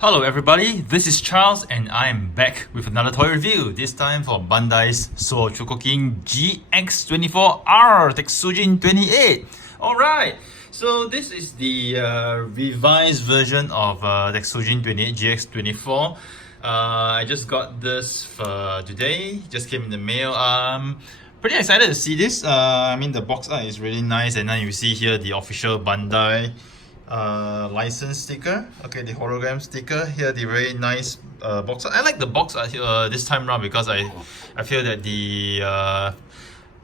Hello everybody, this is Charles and I am back with another toy review, this time for Bandai's Chogokin GX-24R Tetsujin28. Alright, so this is the revised version of Tetsujin28 GX-24. I just got this for today, just came in the mail. Pretty excited to see this. I mean, the box art is really nice, and then you see here the official Bandai license sticker. Okay, the hologram sticker here, the very nice box art. I like the box art this time around because I feel that the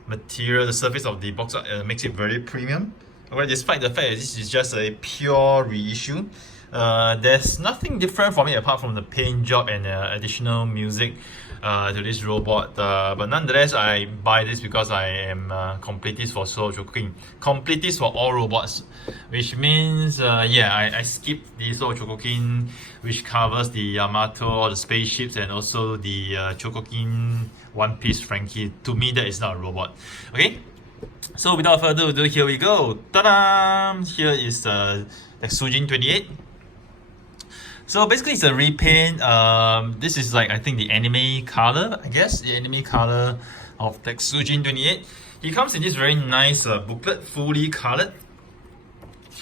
material, the surface of the box art makes it very premium. Okay, despite the fact that this is just a pure reissue, there's nothing different from it apart from the paint job and additional music to this robot, but nonetheless I buy this because I am completist for Chogokin, completist for all robots, which means I skipped the Chogokin, which covers the Yamato, all the spaceships, and also the Chogokin One Piece Frankie. To me, that is not a robot. Okay, so without further ado, here we go. Ta-da! Here is Tetsujin28. So basically it's a repaint. This is like, I think, the anime color, I guess, the anime color of Tetsujin28. He comes in this very nice booklet, fully colored.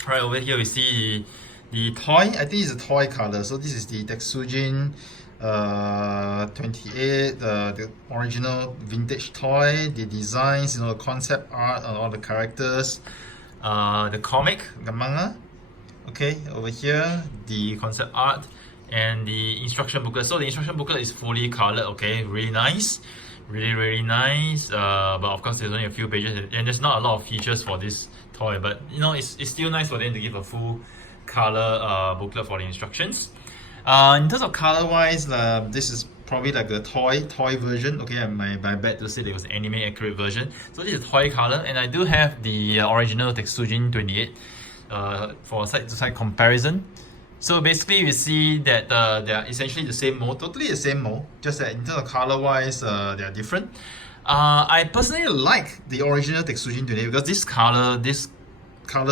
Right over here we see the toy. I think it's a toy color. So this is the Tetsujin 28, the original vintage toy, the designs, the concept art, all the characters, the comic, the manga. Okay, over here the concept art and the instruction booklet. So the instruction booklet is fully colored. Okay, really nice, really nice. But of course there's only a few pages and there's not a lot of features for this toy, but you know, it's still nice for them to give a full color booklet for the instructions. In terms of color wise, this is probably like the toy version. Okay, I bet to say it was anime accurate version. So this is toy color, and I do have the original Tetsujin28 for side-to-side comparison. So basically you see that they are essentially the same mold, totally the same mold, just that in terms of color wise they are different. I personally like the original Tetsujin28 because this color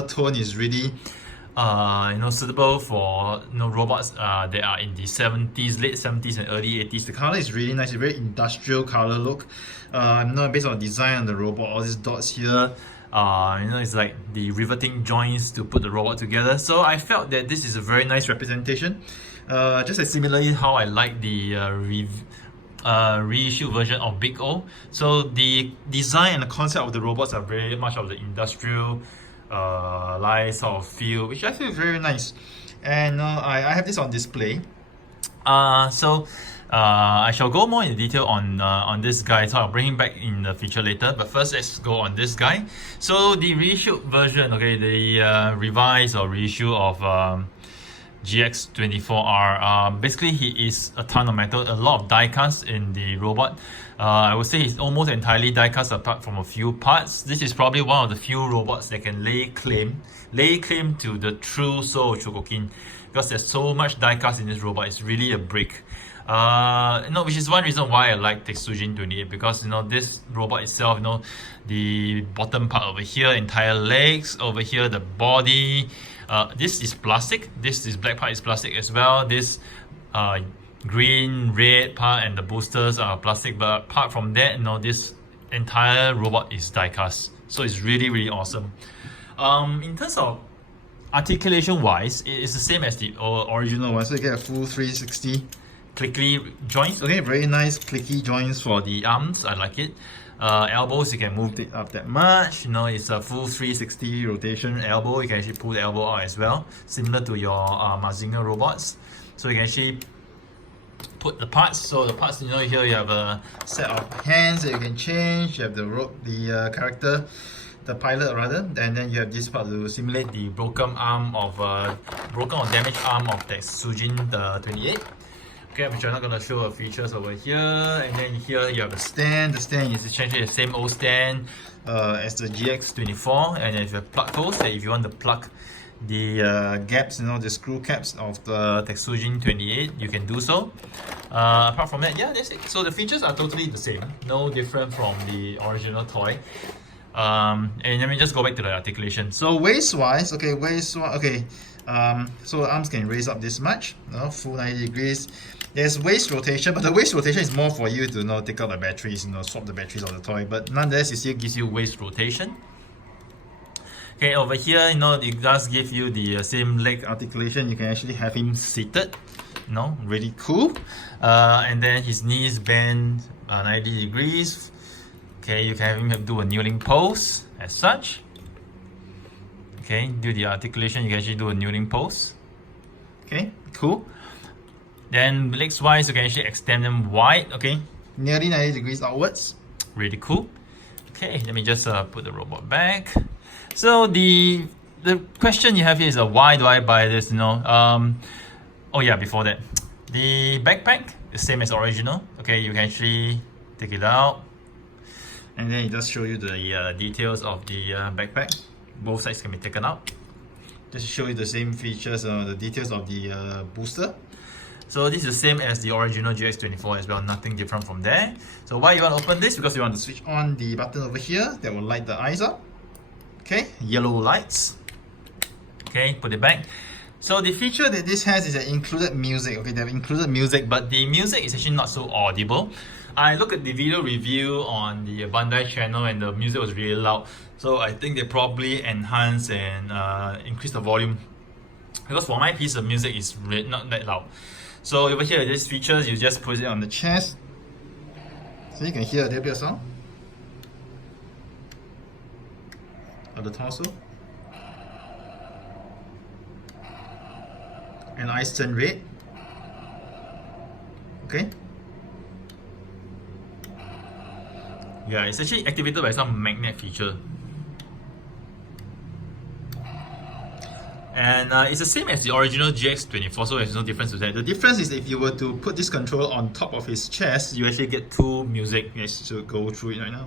tone is really suitable for robots that are in the 70s, late 70s and early 80s. The color is really nice, a very industrial color look. Based on the design of the robot, all these dots here, it's like the riveting joints to put the robot together. So I felt that this is a very nice representation. Just as similarly how I like the reissued version of Big O. So the design and the concept of the robots are very much of the industrial light sort of feel, which I feel very nice. And I have this on display. I shall go more in detail on this guy, so I'll bring him back in the feature later. But first, let's go on this guy. So the reissued version, okay, the revised or reissue of GX-24R. Basically, he is a ton of metal, a lot of die cast in the robot. I would say he's almost entirely die cast apart from a few parts. This is probably one of the few robots that can lay claim to the true soul Chogokin, because there's so much die cast in this robot. It's really a brick. Which is one reason why I like Tetsujin28, because this robot itself, the bottom part over here, entire legs over here, the body, this is plastic, this black part is plastic as well, this green, red part and the boosters are plastic, but apart from that, this entire robot is die cast. So it's really awesome. In terms of articulation wise, it is the same as the original one, so you get a full 360 clicky joints. Okay, very nice clicky joints for the arms. I like it. Elbows, you can move it up that much. It's a full 360 rotation elbow. You can actually pull the elbow out as well, similar to your Mazinger robots. So you can actually put the parts. So the parts, here you have a set of hands that you can change. You have the character, the pilot rather, and then you have this part to simulate the broken or damaged arm of the Tetsujin28. Okay, which I'm not going to show the features over here. And then here you have the stand. The stand is essentially the same old stand as the GX-24, and there's a plug holes that if you want to plug the gaps, the screw caps of the Tetsujin28, you can do so. Apart from that, yeah, that's it. So the features are totally the same, no different from the original toy. And let me just go back to the articulation. So waist-wise, okay, waist-wise, okay. So arms can raise up this much, full 90 degrees. There's waist rotation, but the waist rotation is more for you to take out the batteries, swap the batteries of the toy. But nonetheless, it still gives you waist rotation. Okay, over here, it does give you the same leg articulation. You can actually have him seated, really cool. And then his knees bend 90 degrees. Okay, you can have him do a kneeling pose as such. Okay, do the articulation, you can actually do a kneeling pose. Okay, cool. Then legs wise, you can actually extend them wide, okay? Nearly 90 degrees outwards. Really cool. Okay, let me just put the robot back. So the question you have here is why do I buy this, oh yeah, before that. The backpack is same as original. Okay, you can actually take it out. And then it does show you the details of the backpack. Both sides can be taken out. Just to show you the same features, the details of the booster. So this is the same as the original GX-24 as well, nothing different from there. So why you want to open this? Because you want to switch on the button over here that will light the eyes up. Okay, yellow lights. Okay, put it back. So the feature that this has is included music. Okay, they've included music, but the music is actually not so audible. I looked at the video review on the Bandai channel and the music was really loud. So I think they probably enhance and increase the volume. Because for my piece of music, it's really not that loud. So over here, these features, you just put it on the chest. So you can hear a little bit of sound. Of the torso. And eyes turn red. Okay. Yeah, it's actually activated by some magnet feature. And it's the same as the original GX-24, so there's no difference with that. The difference is if you were to put this controller on top of his chest, you actually get two music. Let's just go through it right now.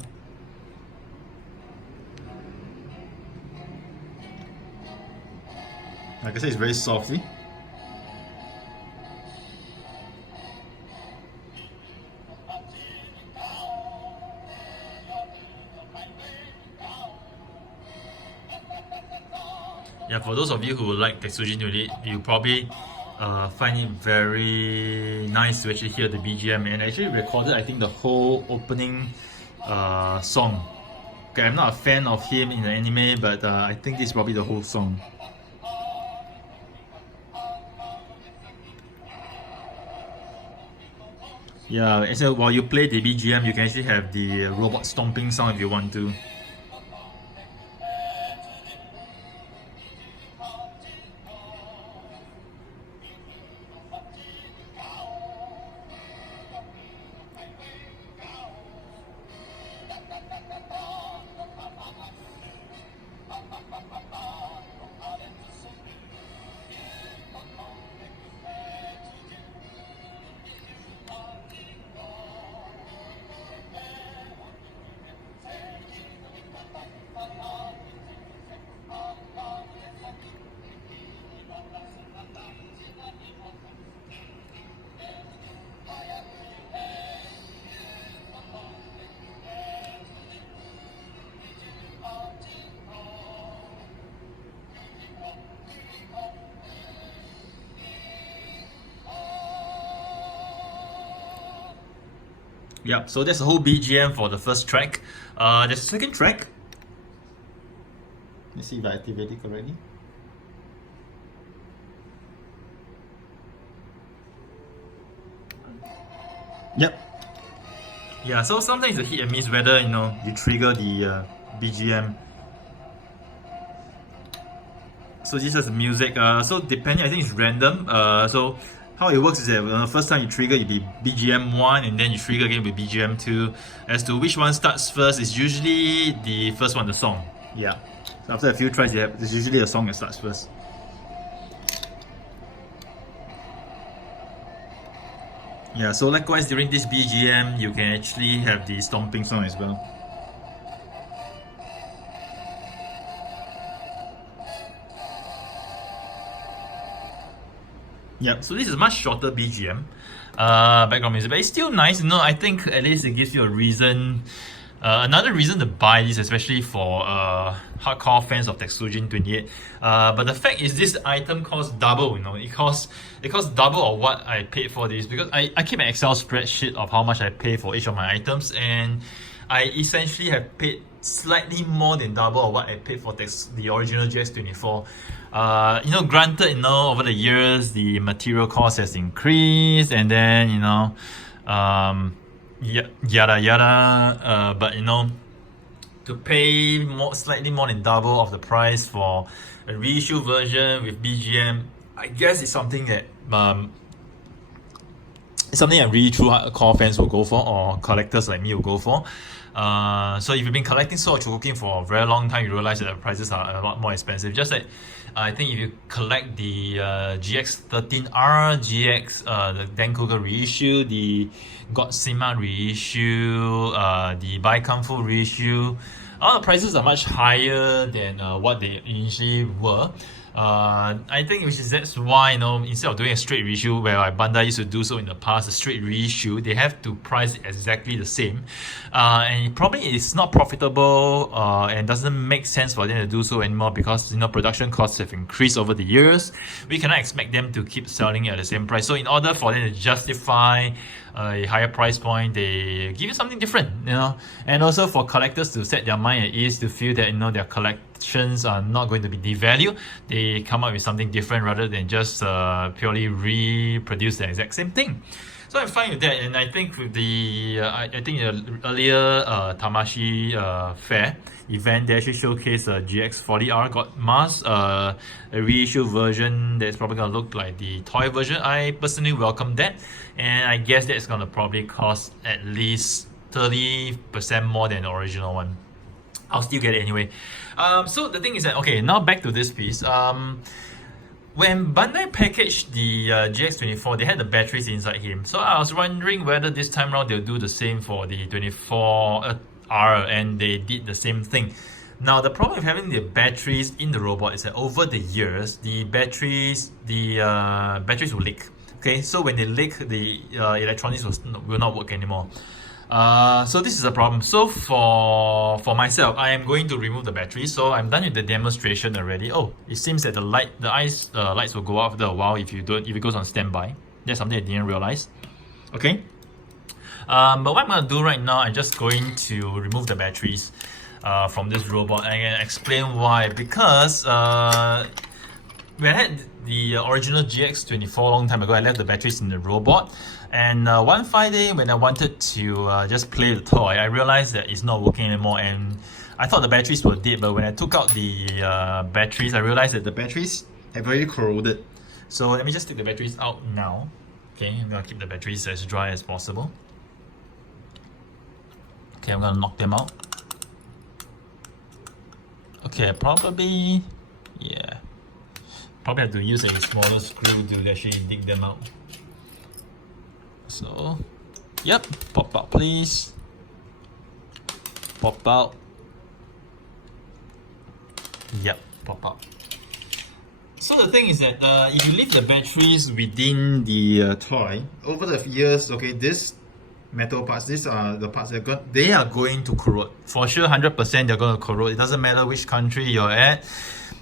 Like I said, it's very softly. Yeah, for those of you who like Tetsujin28, you probably find it very nice to actually hear the BGM, and actually recorded, I think, the whole opening song. Okay, I'm not a fan of him in the anime, but I think this is probably the whole song. Yeah, and so while you play the BGM, you can actually have the robot stomping sound if you want to. Yeah, so that's the whole BGM for the first track. There's a second track. Let's see if I activate it correctly. Yep. Yeah, so sometimes it's a hit and miss whether you trigger the BGM. So this is the music. So depending, I think it's random. So how it works is that the first time you trigger, it'll be BGM 1, and then you trigger again with BGM 2. As to which one starts first, is usually the first one, the song. Yeah. So after a few tries, there's usually a song that starts first. Yeah, so likewise during this BGM, you can actually have the stomping song as well. Yeah, so this is a much shorter BGM, background music, but it's still nice. I think at least it gives you a reason Another reason to buy this, especially for hardcore fans of Tetsujin28. But the fact is, this item costs double. You know, it costs double of what I paid for this, because I keep an Excel spreadsheet of how much I pay for each of my items, and I essentially have paid slightly more than double of what I paid for the original GX-24. You know, granted, you know, over the years the material cost has increased, and then you know, yada yada. But you know, to pay slightly more than double of the price for a reissue version with BGM, I guess it's something that really true hardcore fans will go for, or collectors like me will go for. So if you've been collecting Sword of Chogokin for a very long time, you realize that the prices are a lot more expensive. Just like I think if you collect the GX-13R, the Denkuga reissue, the Godzilla reissue, the Bai Kung Fu reissue, all the prices are much higher than what they initially were. I think that's why, you know, instead of doing a straight reissue where Bandai used to do so in the past, a straight reissue, they have to price it exactly the same, and it probably is not profitable and doesn't make sense for them to do so anymore, because you know, production costs have increased over the years. We cannot expect them to keep selling it at the same price. So in order for them to justify a higher price point, they give you something different, you know. And also for collectors to set their mind at ease, to feel that, you know, their collections are not going to be devalued, they come up with something different rather than just purely reproduce the exact same thing. So I'm fine with that, and I think with the I think the earlier Tamashi fair event, they actually showcased a GX-40R got mask, a reissue version that's probably gonna look like the toy version. I personally welcome that, and I guess that's gonna probably cost at least 30% more than the original one. I'll still get it anyway. So the thing is that, okay, now back to this piece. When Bandai packaged the GX-24, they had the batteries inside him. So I was wondering whether this time around they'll do the same for the 24R, and they did the same thing. Now the problem with having the batteries in the robot is that over the years, the batteries will leak. Okay, so when they leak, the electronics will not work anymore. So this is a problem. So for myself, I am going to remove the battery. So I'm done with the demonstration already. Oh, it seems that the lights will go off after a while if it goes on standby. That's something I didn't realize. Okay. But what I'm gonna do right now, I'm just going to remove the batteries from this robot. I can explain why. Because when I had the original GX-24 long time ago, I left the batteries in the robot. And one fine day when I wanted to just play with the toy, I realized that it's not working anymore, and I thought the batteries were dead. But when I took out the batteries, I realized that the batteries have already corroded. So let me just take the batteries out now. Okay, I'm gonna keep the batteries as dry as possible. Okay, I'm gonna knock them out. Okay, probably have to use a smaller screw to actually dig them out. So, yep, pop out please. Pop out. Yep, pop out. So the thing is that if you leave the batteries within the toy, over the years, okay, this metal parts, these are the parts that they are going to corrode. For sure, 100% they're going to corrode. It doesn't matter which country you're at.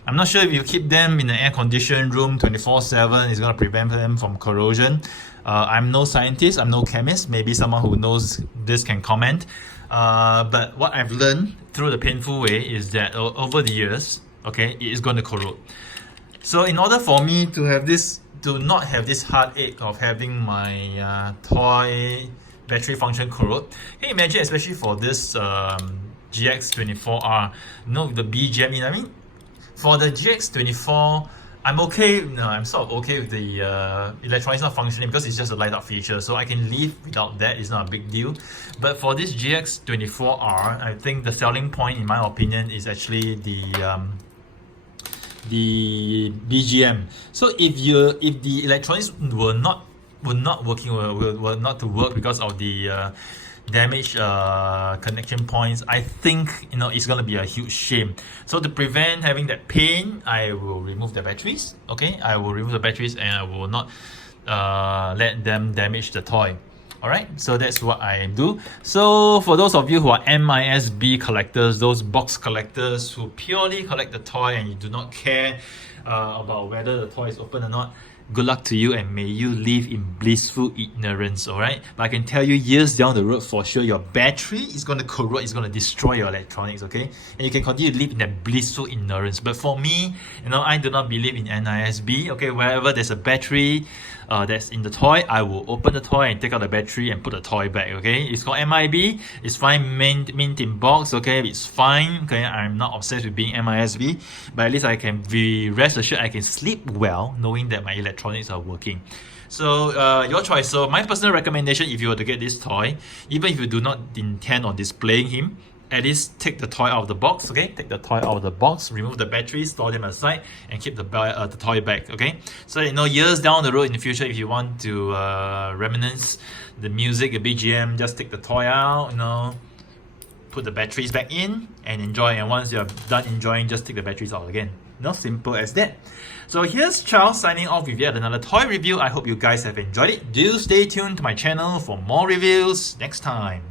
I'm not sure if you keep them in an air-conditioned room 24/7, it's going to prevent them from corrosion. I'm no scientist, I'm no chemist. Maybe someone who knows this can comment. But what I've learned through the painful way is that over the years, okay, it is going to corrode. So in order for me to not have this heartache of having my toy battery function corrode, can you imagine, especially for this GX-24R, you know, the BGM, I mean, for the GX-24, I'm sort of okay with the electronics not functioning because it's just a light up feature, so I can live without that. It's not a big deal. But for this GX-24R, I think the selling point, in my opinion, is actually the BGM. So if the electronics were not to work because of the damaged connection points, I think, you know, it's gonna be a huge shame. So to prevent having that pain, I will remove the batteries. Okay, I will remove the batteries and I will not let them damage the toy. Alright, so that's what I do. So for those of you who are MISB collectors, those box collectors who purely collect the toy and you do not care about whether the toy is open or not, good luck to you and may you live in blissful ignorance, alright? But I can tell you years down the road for sure, your battery is going to corrode, it's going to destroy your electronics, okay? And you can continue to live in that blissful ignorance. But for me, I do not believe in NISB, okay? Wherever there's a battery that's in the toy, I will open the toy and take out the battery and put the toy back, okay? It's called MIB, it's fine, mint in box, okay? It's fine, okay? I'm not obsessed with being MISB, but at least I can be rest assured I can sleep well knowing that my electronics are working. So your choice. So my personal recommendation, if you were to get this toy, even if you do not intend on displaying him, at least take the toy out of the box, okay? Take the toy out of the box, remove the batteries, store them aside, and keep the toy back, okay? So years down the road in the future, if you want to reminisce the music, the BGM, just take the toy out, put the batteries back in and enjoy. And once you're done enjoying, just take the batteries out again. Simple as that. So here's Charles signing off with yet another toy review. I hope you guys have enjoyed it. Do stay tuned to my channel for more reviews next time.